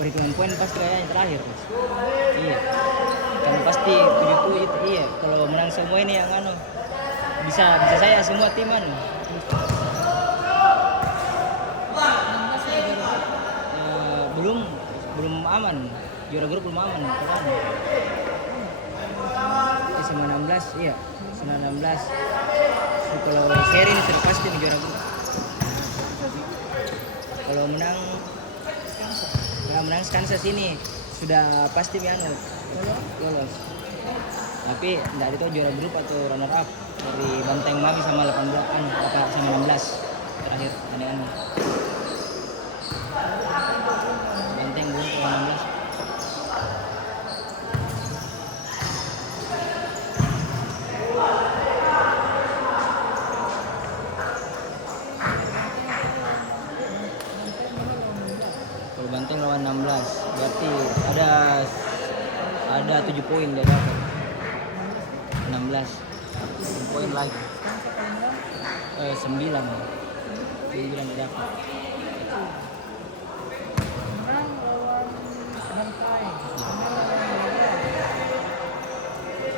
perhitungan poin pasti kayaknya yang terakhir. Iya. Karena pasti 70 itu iya. Kalau menang semua ini yang bisa saya semua tim belum belum aman. Juara grup belum aman. Sama 16 iya. Sama 16. Kalau seri ini sudah pasti juara grup. Kalau menang Skansa sini sudah pasti lolos. Tapi tidak itu juara grup atau runner up dari Banteng Mami sama 18 sama 16 terakhir aneh-aneh. Banteng belum ke 16. Kalau Banteng lawan 16 berarti ada 7 poin dia dapat. 16 poin lagi 9 dapat.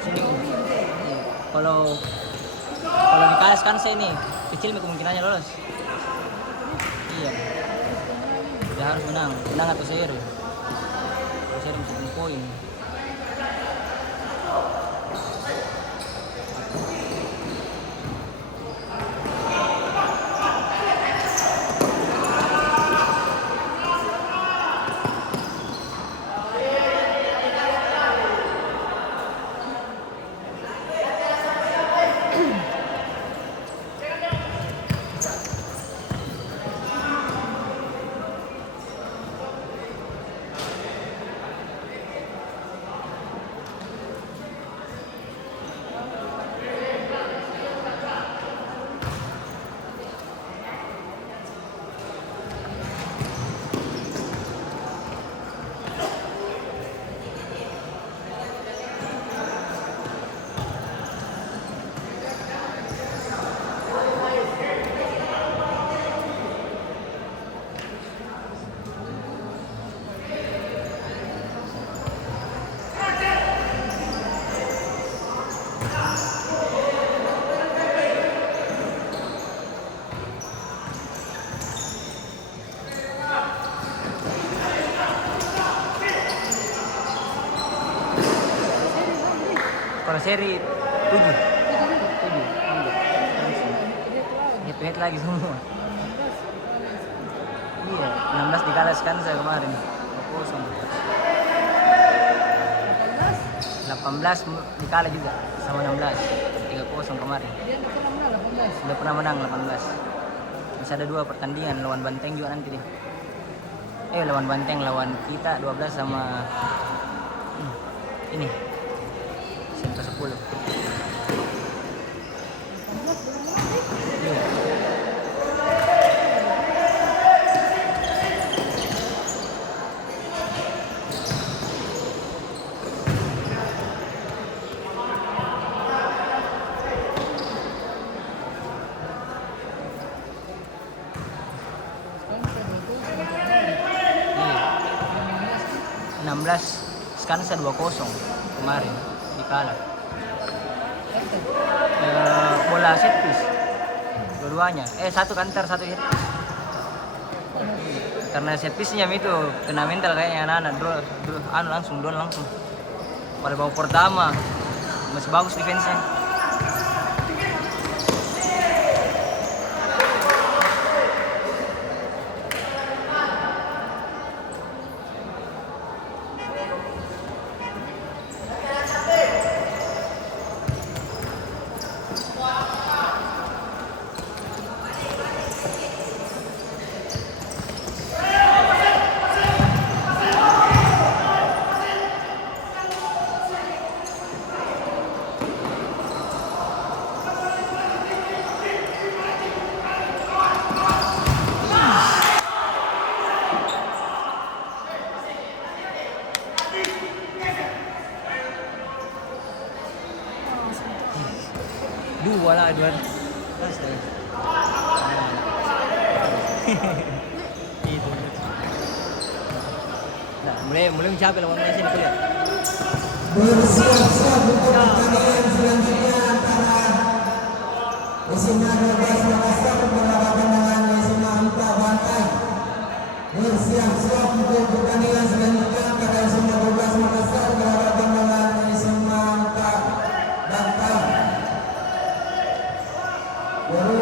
Sini kalau dikalas kan saya ini kecil kemungkinannya lolos. Iya. Dia harus menang atau seri. Kalau seri bisa 10 poin. Kalau seri 7 head lagi semua. Iya 16 dikalah Skansa kemarin 0-0. 18 dikalah juga sama 16 3-0 kemarin. Sudah pernah menang 18. Masih ada 2 pertandingan lawan Banteng juga nanti deh. Lawan Banteng lawan kita 12 sama ini ke 10. Iya. Iya. 16 Skansa 2-0 kemarin dikalah. Bola set piece dua-duanya satu kantor satu set piece. Karena set piece-nya itu kena mental kayaknya anak-anak langsung pada babak pertama masih bagus defense-nya. Dua lah, dua. Itu. Mulai mencapai lawan Malaysia ini kulihat. Bersiap-siap untuk pertandingan selanjutnya antara SMA 12 Makassar berhadapan dengan SMA 4 Bantai. Bersiap-siap untuk pertandingan selanjutnya antara SMA 12 Makassar berhadapan dengan SMA 4 Bantai. Baru